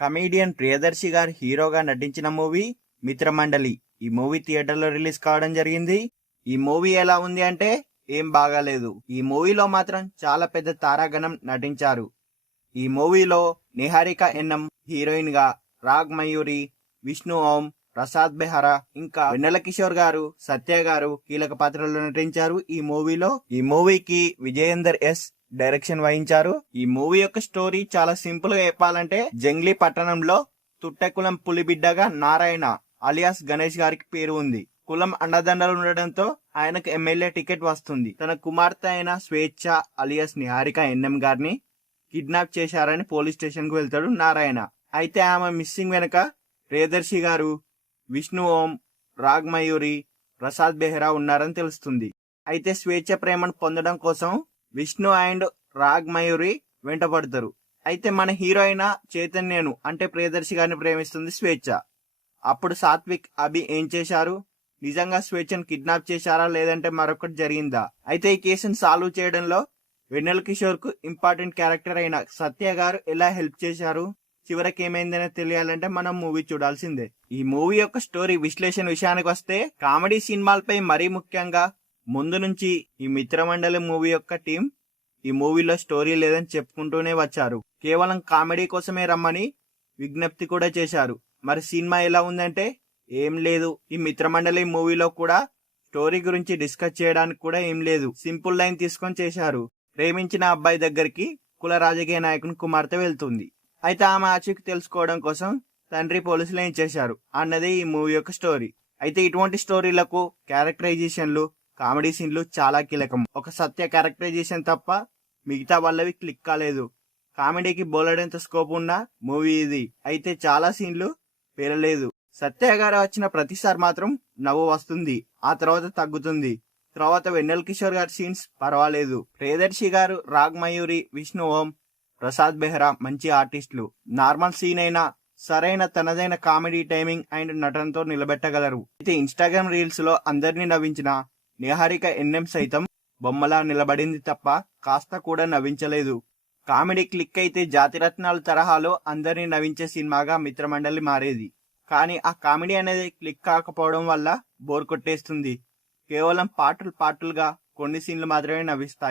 Comedian Priyadarshi గారు హీరోగా నటించిన మూవీ మిత్రమండలి. ఈ మూవీ థియేటర్లో రిలీజ్ కావడం జరిగింది. ఈ మూవీ ఎలా ఉంది అంటే ఏం బాగాలేదు. ఈ మూవీలో మాత్రం చాలా పెద్ద తారాగణం నటించారు. ఈ మూవీలో నిహారిక ఎన్ఎం హీరోయిన్ గా, రాగ్ మయూరి, విష్ణు ఓం, ప్రసాద్ బెహరా, ఇంకా వెన్నెల కిషోర్ గారు, సత్య గారు కీలక పాత్రలో నటించారు. ఈ మూవీకి విజయేందర్ ఎస్ డైరెక్షన్ వహించారు. ఈ మూవీ యొక్క స్టోరీ చాలా సింపుల్ గా చెప్పాలంటే, జంగ్లీ పట్టణంలో తుట్టెకులం పులిబిడ్డగా నారాయణ అలియాస్ గణేష్ గారికి పేరు ఉంది. కులం అండదండలు ఉండడంతో ఆయనకు ఎమ్మెల్యే టికెట్ వస్తుంది. తన కుమార్తె అయిన స్వేచ్ఛ అలియాస్ నిహారిక ఎన్ఎం గారిని కిడ్నాప్ చేశారని పోలీస్ స్టేషన్ కు వెళ్తాడు నారాయణ. అయితే ఆమె మిస్సింగ్ వెనక ప్రియదర్శి గారు, విష్ణు ఓం, రాగ్ మయూరి, ప్రసాద్ బెహ్రా ఉన్నారని తెలుస్తుంది. అయితే స్వేచ్ఛ ప్రేమను పొందడం కోసం విష్ణు అండ్ రాగ్ మయూరి వెంటబడతారు. అయితే మన హీరో అయిన చైతన్యను అంటే ప్రియదర్శి గారిని ప్రేమిస్తుంది స్వేచ్ఛ. అప్పుడు సాత్విక్, అభి ఏం చేశారు? నిజంగా స్వేచ్ఛను కిడ్నాప్ చేశారా లేదంటే మరొకటి జరిగిందా? అయితే ఈ కేసును సాల్వ్ చేయడంలో వెన్నెల కిషోర్ కు ఇంపార్టెంట్ క్యారెక్టర్ అయిన సత్య గారు ఎలా హెల్ప్ చేశారు? చివరికి ఏమైందనే తెలియాలంటే మనం మూవీ చూడాల్సిందే. ఈ మూవీ యొక్క స్టోరీ విశ్లేషణ విషయానికి వస్తే, కామెడీ సినిమాలపై మరీ ముఖ్యంగా ముందు నుంచి ఈ మిత్రమండలి మూవీ యొక్క టీం ఈ మూవీలో స్టోరీ లేదని చెప్పుకుంటూనే వచ్చారు. కేవలం కామెడీ కోసమే రమ్మని విజ్ఞప్తి కూడా చేశారు. మరి సినిమా ఎలా ఉందంటే ఏం లేదు. ఈ మిత్రమండలి మూవీలో కూడా స్టోరీ గురించి డిస్కస్ చేయడానికి కూడా ఏం లేదు. సింపుల్ లైన్ తీసుకొని చేశారు. ప్రేమించిన అబ్బాయి దగ్గరికి కుల రాజకీయ నాయకుని కుమార్తె వెళ్తుంది. అయితే ఆమె ఆచూకీ తెలుసుకోవడం కోసం తండ్రి పోలీసులు ఏం చేశారు అన్నది ఈ మూవీ యొక్క స్టోరీ. అయితే ఇటువంటి స్టోరీలకు క్యారెక్టరైజేషన్లు, కామెడీ సీన్లు చాలా కీలకం. ఒక సత్య క్యారెక్టరైజేషన్ తప్ప మిగతా వాళ్ళవి క్లిక్ కాలేదు. కామెడీకి బోలెడంత స్కోప్ ఉన్న మూవీ ఇది. అయితే చాలా సీన్లు పేరలేదు. సత్య గారు వచ్చిన ప్రతిసారి మాత్రం నవ్వు వస్తుంది, ఆ తర్వాత తగ్గుతుంది. తర్వాత వెన్నెల కిషోర్ గారి సీన్స్ పర్వాలేదు. ప్రియదర్శి గారు, రాగ్ మయూరి, విష్ణు ఓం, ప్రసాద్ బెహ్రా మంచి ఆర్టిస్టులు. నార్మల్ సీన్ అయినా సరైన తనదైన కామెడీ టైమింగ్ అండ్ నటనతో నిలబెట్టగలరు. అయితే ఇన్స్టాగ్రామ్ రీల్స్ లో అందరినీ నవ్వించిన నిహారిక ఎన్ఎం సైతం బొమ్మలా నిలబడింది తప్ప కాస్త కూడా నవ్వించలేదు. కామెడీ క్లిక్ అయితే జాతిరత్నాల తరహాలో అందరినీ నవ్వించే సినిమాగా మిత్రమండలి మారేది. కానీ ఆ కామెడీ అనేది క్లిక్ కాకపోవడం వల్ల బోర్ కొట్టేస్తుంది. కేవలం పాటలుగా కొన్ని సీన్లు మాత్రమే నవ్విస్తాయి.